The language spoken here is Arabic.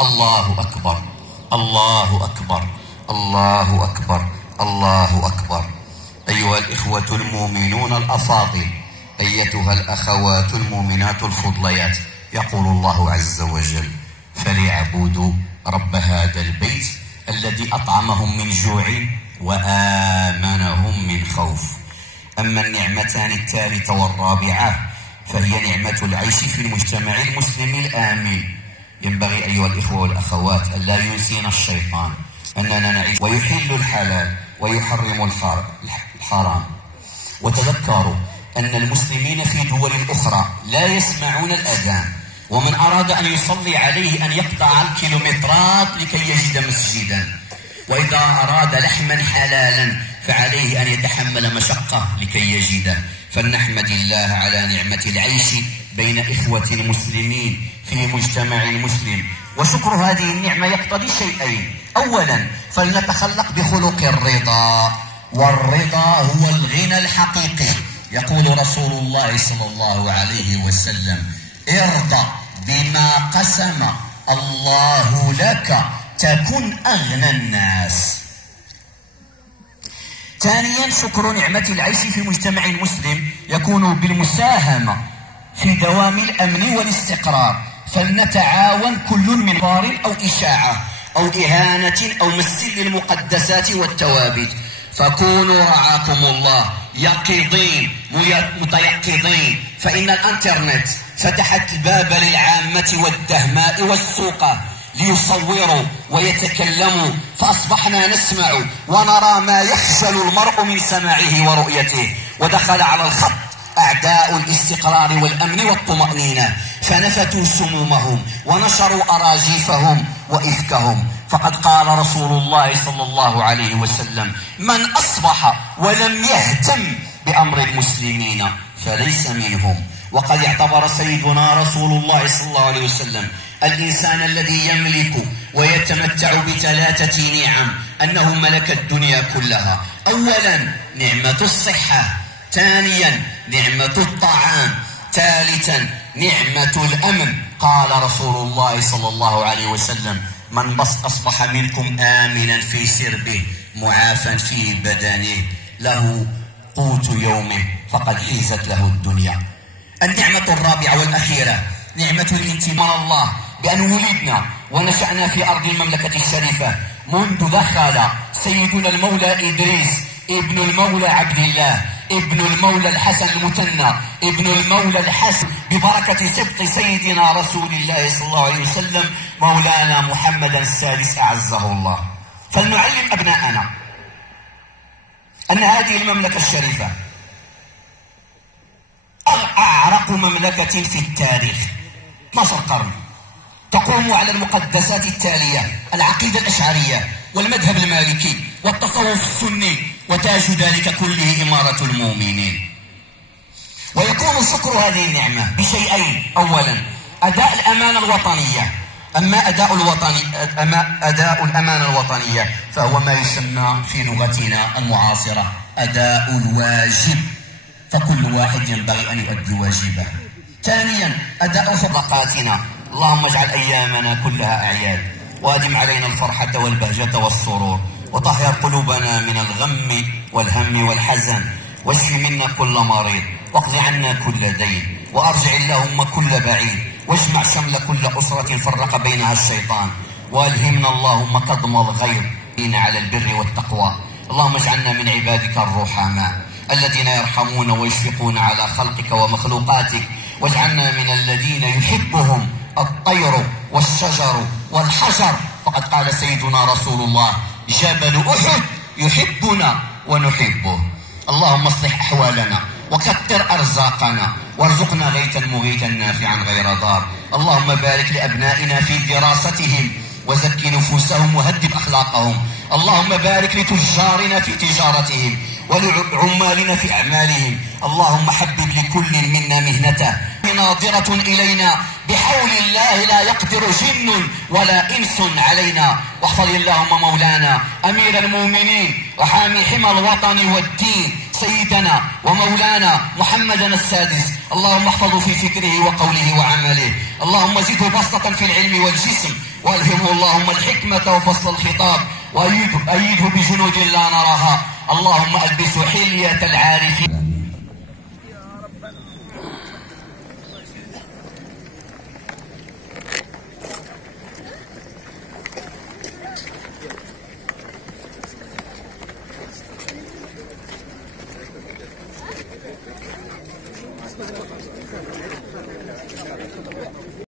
الله أكبر، الله أكبر، الله أكبر، الله أكبر. أيها الإخوة المؤمنون الأفاضل، أيتها الأخوات المؤمنات الفضليات، يقول الله عز وجل: فليعبدوا رب هذا البيت الذي أطعمهم من جوع وآمنهم من خوف. أما النعمتان الثالثة والرابعة فهي نعمة العيش في المجتمع المسلم الآمن. ينبغي أيها الإخوة والأخوات أن لا ينسينا الشيطان أننا نعيش ويحل الحلال ويحرم الحرام. وتذكروا أن المسلمين في دول أخرى لا يسمعون الأذان، ومن أراد أن يصلي عليه أن يقطع الكيلومترات لكي يجد مسجدا، وإذا أراد لحما حلالا فعليه أن يتحمل مشقة لكي يجده. فلنحمد الله على نعمة العيش بين إخوة مسلمين في مجتمع مسلم. وشكر هذه النعمة يقتضي شيئين: أولا فلنتخلق بخلق الرضا، والرضا هو الغنى الحقيقي. يقول رسول الله صلى الله عليه وسلم: ارضى بما قسم الله لك تكن أغنى الناس. ثانيا شكر نعمة العيش في مجتمع مسلم يكون بالمساهمة في دوام الأمن والاستقرار، فلنتعاون كل من ضار أو إشاعة أو إهانة أو مس للمقدسات والتوابت. فكونوا رعاكم الله يقظين متيقظين، فإن الانترنت فتحت الباب للعامة والدهماء والسوقة ليصوروا ويتكلموا، فأصبحنا نسمع ونرى ما يخجل المرء من سماعه ورؤيته. ودخل على الخط أعداء الاستقرار والأمن والطمأنينة، فنفتوا سمومهم ونشروا أراجيفهم وإفكهم. فقد قال رسول الله صلى الله عليه وسلم: من أصبح ولم يهتم بأمر المسلمين فليس منهم. وقد اعتبر سيدنا رسول الله صلى الله عليه وسلم الإنسان الذي يملك ويتمتع بثلاثة نعم أنه ملك الدنيا كلها: أولا نعمة الصحة، ثانيا نعمة الطعام، ثالثا نعمة الأمن. قال رسول الله صلى الله عليه وسلم: من أصبح منكم آمنا في سربه معافا في بدنه له قوت يومه فقد حيزت له الدنيا. النعمة الرابعة والأخيرة نعمة الانتماء من الله، بأن ولدنا ونشأنا في أرض المملكة الشريفة منذ دخل سيدنا المولى إدريس ابن المولى عبد الله ابن المولى الحسن المثنى ابن المولى الحسن ببركة سبط سيدنا رسول الله صلى الله عليه وسلم مولانا محمد السادس أعزه الله. فلنعلم أبناءنا أن هذه المملكة الشريفة أعرق مملكة في التاريخ، 12 قرن، تقوم على المقدسات التالية: العقيدة الأشعرية والمذهب المالكي والتصوف السني، وتاج ذلك كله إمارة المؤمنين. ويكون شكر هذه النعمة بشيئين: أولا أداء الأمانة الوطنية. أما أداء الأمانة الوطنية فهو ما يسمى في لغتنا المعاصرة أداء الواجب، فكل واحد ينبغي أن يؤدي واجبه. ثانيا أداء صدقاتنا. اللهم اجعل أيامنا كلها أعياد، وأدم علينا الفرحة والبهجة والسرور، وطهر قلوبنا من الغم والهم والحزن، واشف منا كل مريض، واقض عنا كل دين، وأرجع اللهم كل بعيد، واجمع شمل كل أسرة فرق بينها الشيطان، وألهمنا اللهم كظم الغيظ على البر والتقوى. اللهم اجعلنا من عبادك الرحماء الذين يرحمون ويشفقون على خلقك ومخلوقاتك، واجعلنا من الذين يحبهم الطير والشجر والحجر. فقد قال سيدنا رسول الله: جبل أحد يحبنا ونحبه. اللهم اصلح أحوالنا وكثر أرزاقنا، وارزقنا غيثا مغيثا نافعا غير ضار. اللهم بارك لأبنائنا في دراستهم، وزكي نفوسهم وهذب أخلاقهم. اللهم بارك لتجارنا في تجارتهم، ولعمالنا في أعمالهم. اللهم حبب لكل منا مهنته ناظرة إلينا، بحول الله لا يقدر جن ولا إنس علينا. واحفظ اللهم مولانا أمير المؤمنين وحامي حمى الوطن والدين سيدنا ومولانا محمدا السادس، اللهم احفظه في فكره وقوله وعمله، اللهم زده بسطة في العلم والجسم، والهمه اللهم الحكمة وفصل الخطاب، وأيده بجنود لا نراها، اللهم ألبسه حلية العارفين.